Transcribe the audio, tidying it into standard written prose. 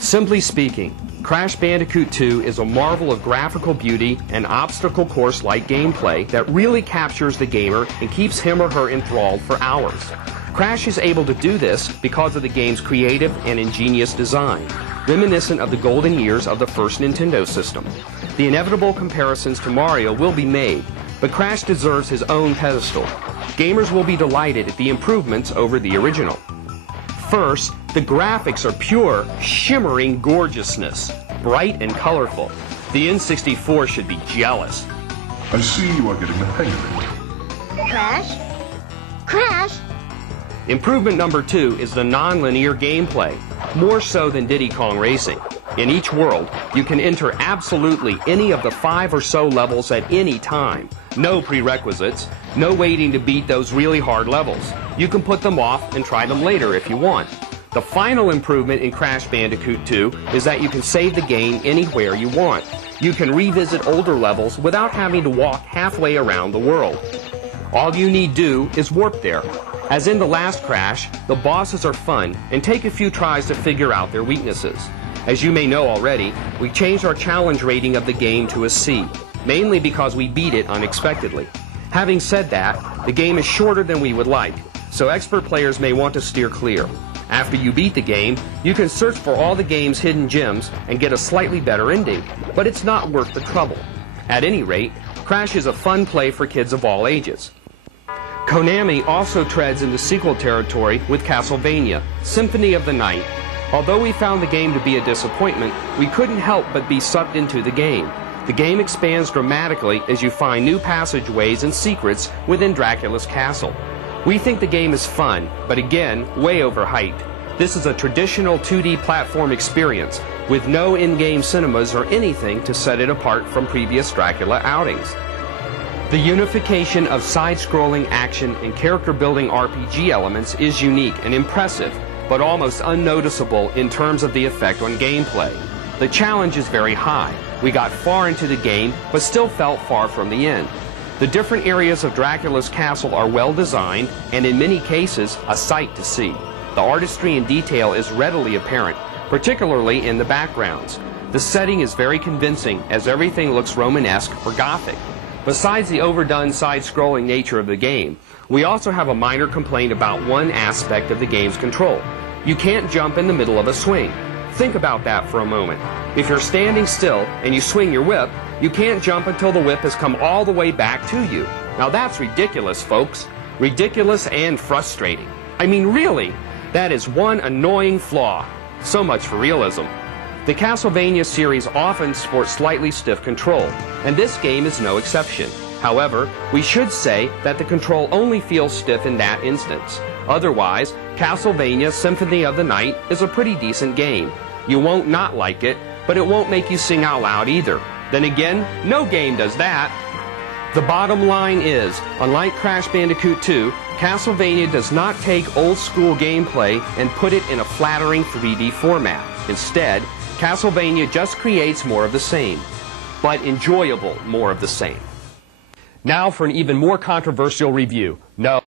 Simply speaking, Crash Bandicoot 2 is a marvel of graphical beauty and obstacle course-like gameplay that really captures the gamer and keeps him or her enthralled for hours. Crash is able to do this because of the game's creative and ingenious design, reminiscent of the golden years of the first Nintendo system. The inevitable comparisons to Mario will be made, but Crash deserves his own pedestal. Gamers will be delighted at the improvements over the original. First, the graphics are pure, shimmering gorgeousness, bright and colorful. The N64 should be jealous. I see you are getting the hang of it. Crash? Crash? Improvement number 2 is the non-linear gameplay, more so than Diddy Kong Racing. In each world, you can enter absolutely any of the 5 or so levels at any time. No prerequisites, no waiting to beat those really hard levels. You can put them off and try them later if you want. The final improvement in Crash Bandicoot 2 is that you can save the game anywhere you want. You can revisit older levels without having to walk halfway around the world. All you need do is warp there. As in the last Crash, the bosses are fun and take a few tries to figure out their weaknesses. As you may know already, we changed our challenge rating of the game to a C, mainly because we beat it unexpectedly. Having said that, the game is shorter than we would like, so expert players may want to steer clear. After you beat the game, you can search for all the game's hidden gems and get a slightly better ending, but it's not worth the trouble. At any rate, Crash is a fun play for kids of all ages. Konami also treads into sequel territory with Castlevania, Symphony of the Night. Although we found the game to be a disappointment, we couldn't help but be sucked into the game. The game expands dramatically as you find new passageways and secrets within Dracula's castle. We think the game is fun, but again, way overhyped. This is a traditional 2D platform experience with no in-game cinemas or anything to set it apart from previous Dracula outings. The unification of side-scrolling action and character-building RPG elements is unique and impressive, but almost unnoticeable in terms of the effect on gameplay. The challenge is very high. We got far into the game, but still felt far from the end. The different areas of Dracula's castle are well designed, and in many cases, a sight to see. The artistry and detail is readily apparent, particularly in the backgrounds. The setting is very convincing, as everything looks Romanesque or Gothic. Besides the overdone side-scrolling nature of the game, we also have a minor complaint about one aspect of the game's control. You can't jump in the middle of a swing. Think about that for a moment. If you're standing still and you swing your whip, you can't jump until the whip has come all the way back to you. Now that's ridiculous, folks. Ridiculous and frustrating. I mean, really, that is one annoying flaw. So much for realism. The Castlevania series often sports slightly stiff control, and this game is no exception. However, we should say that the control only feels stiff in that instance. Otherwise, Castlevania Symphony of the Night is a pretty decent game. You won't not like it, but it won't make you sing out loud either. Then again, no game does that. The bottom line is, unlike Crash Bandicoot 2, Castlevania does not take old-school gameplay and put it in a flattering 3D format. Instead, Castlevania just creates more of the same, but enjoyable more of the same. Now for an even more controversial review. No.